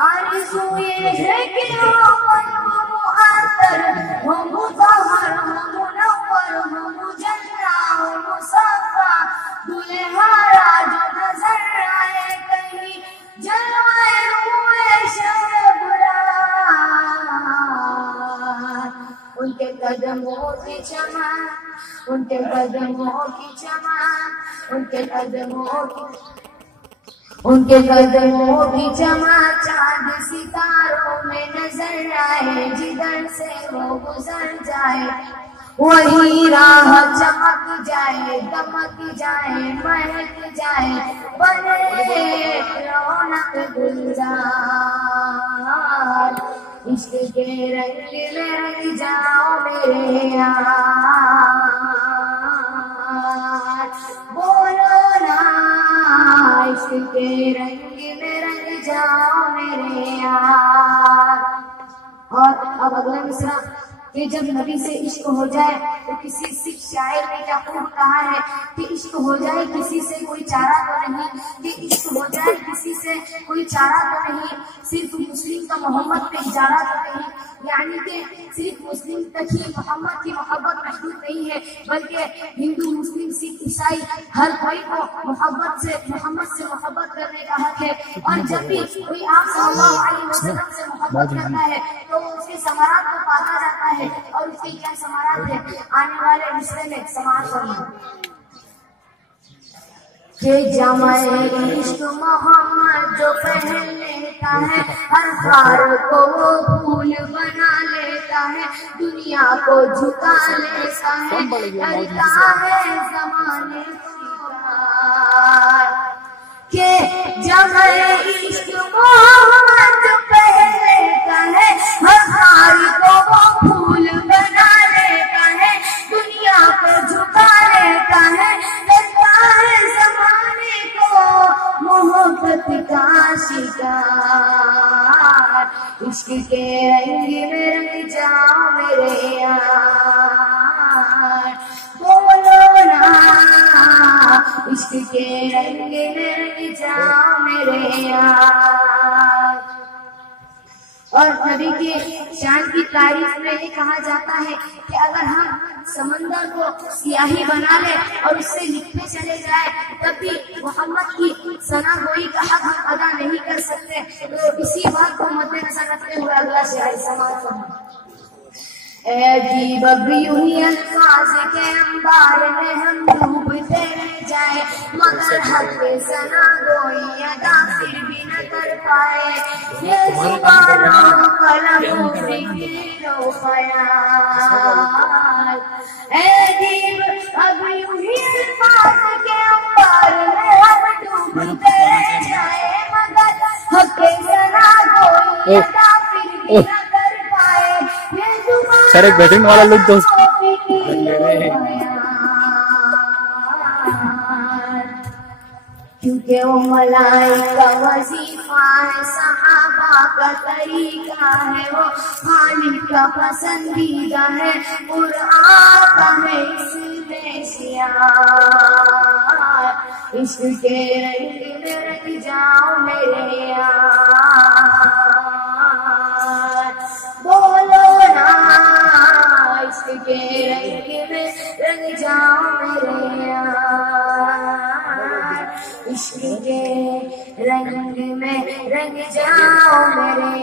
آرزو یہ ہے کہ قلب معطر ہو، مطہر ہو، منور ہو، مجلا ہو، مصفا، دلہارا جو نظر آئے کہیں جلوے روئے شبرار. ان کے قدموں کی چمن، ان کے قدموں کی چمن، ان کے قدموں کی چمک چاند ستاروں میں نظر آئے، جدھر سے وہ گزر جائے وہی راہ چمک جائے، دمک جائے، مہک جائے، بنے رونق گلزار. عشق کے رنگ میں رنگ جاؤ میرے یار، بولو نا عشق کے رنگ میں رنگ جاؤ میرے یار. اور اب اگلا مصرع کہ جب نبی سے عشق ہو جائے تو کسی سکھ شاعر نے کیا خوب کہا ہے کہ عشق ہو جائے کسی سے کوئی چارہ تو نہیں، کہ عشق ہو جائے کسی سے کوئی چارہ تو نہیں، صرف مسلم کا محمد پہ اجارہ تو نہیں. یعنی کہ صرف مسلم تک ہی محمد کی محبت محدود نہیں ہے، بلکہ ہندو، مسلم، سکھ، عیسائی ہر کوئی کو محمد سے محبت کرنے کا حق ہے. اور جب بھی کوئی آپ صلی اللہ علیہ وسلم سے محبت کرتا ہے تو وہ اس کے ثمرات کو پاتا جاتا ہے. اور اس کے کیا ثمرات ہیں آنے والے حصے میں سماعت فرمائیں کہ جامع عشق محمد جو پہن لیتا ہے، ہر خار کو وہ پھول بنا لیتا ہے، دنیا کو جھکا لیتا ہے، کرتا ہے زمانے کہ جامع عشق محمد جو پہن لیتا ہے، ہر خار کو وہ پھول بنا لیتا ہے، دنیا کو جھکا لیتا ہے، کرتا ہے زمانے کو محبت کا شکار. عشق کے رنگ میں رنگ جاؤ میرے یار، بولو نا عشق کے رنگ میں رنگ جاؤ میرے یار. اور نبی کے شان کی تعریف میں یہ کہا جاتا ہے کہ اگر ہم سمندر کو سیاہی بنا لیں اور اس سے لکھتے چلے جائیں تب بھی محمد کی ثنا گوئی کا حق ہم ادا نہیں کر سکتے. تو اسی بات کو مد نظر رکھتے ہوئے اگلا شعر سماعت فرمائیں. اے عجیب اب یوں ہی الفاظ کے انبار میں ہم ڈوبتے رہ جائیں، مگر حق ثنا گوئی ادا پھر بھی نہ کر پائے. یہ زبانوں قلم و فکر و خیال، اے عجیب اب یوں ہی الفاظ کے انبار میں ہم ڈوبتے رہ جائیں، مگر حق ثنا گوئی ادا پھر بھی نہ کر پائے. سر ایک بیٹنگ والا لوگ دوست کیونکہ وہ ملائکہ وظیفہ ہے، صحابہ کا طریقہ ہے، وہ خالق کا پسندیدہ ہے، قرآن کا ہے اس میں شعار. عشق کے رنگ میں رنگ جاؤ میرے یار، بولو نا عشق کے رنگ میں رنگ جاؤ میرے یار، عشق کے رنگ میں رنگ جاؤ میرے